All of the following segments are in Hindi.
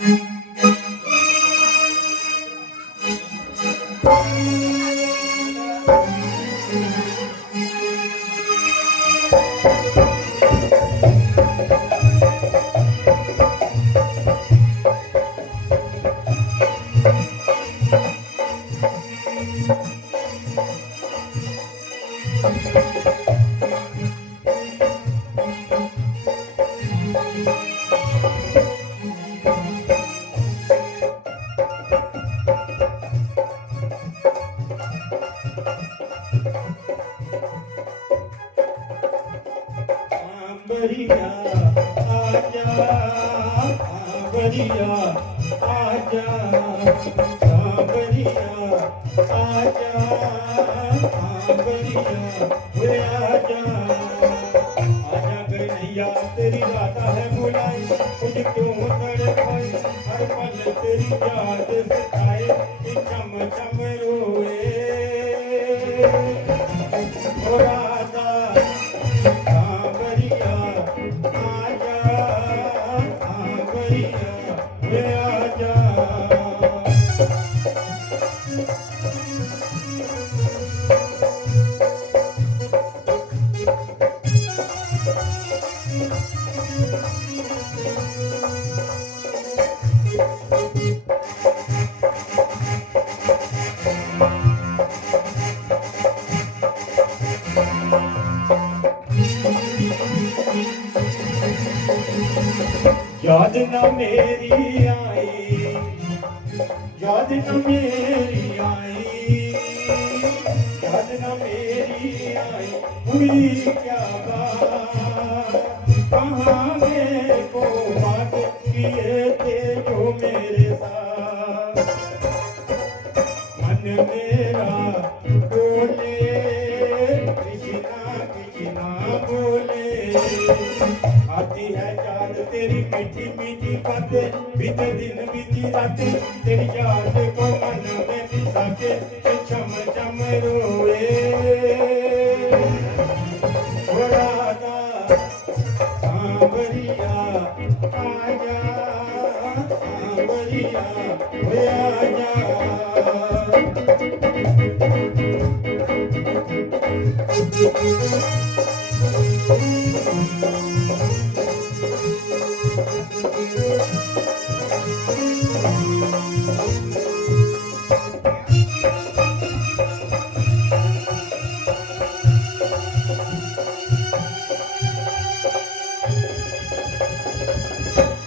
सांवरिया आजा, सांवरिया आजा, सांवरिया आजा, सांवरिया वे आजा। आजा कन्हैया तेरी राधा है बुलाई, मुझे क्यों तड़पाई, हर पल तेरी याद सताए, कि चम चम रोए ओ राधा। सांवरिया आजा, सांवरिया वे आजा। याद न मेरी आई, याद न मेरी आई, याद न मेरी आई, हुई क्या बात। कहाँ मेरे को बात किए थे जो मेरे साथ। मन मेरा बोले कृष्णा कृष्णा बोले, आती है याद तेरी मीठी मीठी बातें, बीते दिन बीती रातें, तेरी याद को मन में बिसा के चम चम रोए ओ राधा। सांवरिया आजा, सांवरिया वे आजा।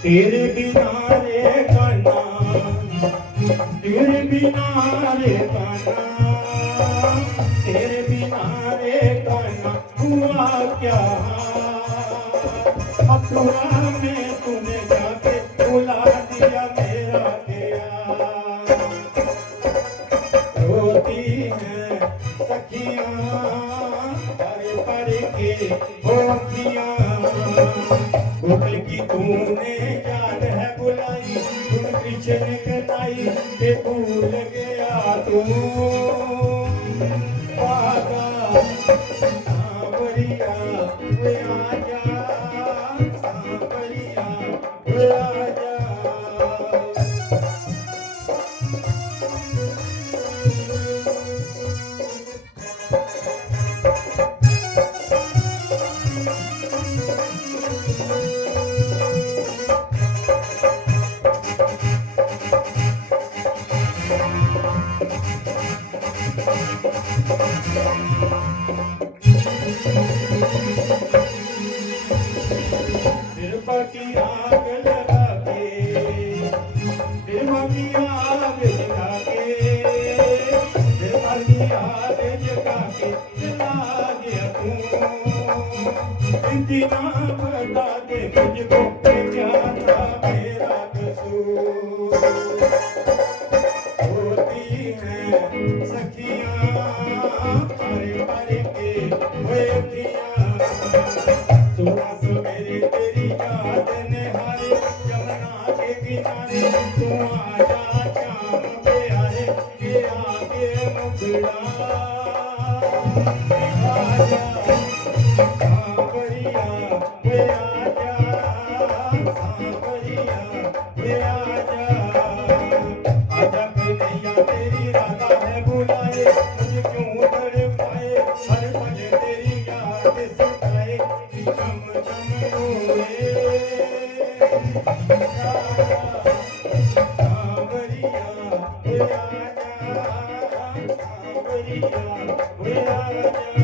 तेरे बिना रे कान्हा, तेरे बिना रे कान्हा, तेरे बिना रे कान्हा हुआ क्या। मथुरा में तूने जाके बुला दिया मेरा गया। रोती हैं सखियां पढ़ पढ़ के वो अखियां, गोकुल की तूने याद है बुलाई, तुम कृष्ण कटाई के भूल गया तू पागा। सांवरिया वे आजा, सांवरिया वे आजा। दिलवा की आग लगा के, दिलवा की आग जगा के, दिलवा की आग जगा के जला गया तू। इतना बता दे मुझको कि क्या था मेरा कसूर। होती हैं सखियां पढ़ पढ़ के वो अखियां, सुबह सवेरे तेरी याद निहारे, यमुना के किनारे तू आजा शाम पे आए, के आगे मुखड़ा आजा। सांवरिया वे आजा, सांवरिया वे आजा। सांवरिया, ओए आजा, सांवरिया, ओए आजा।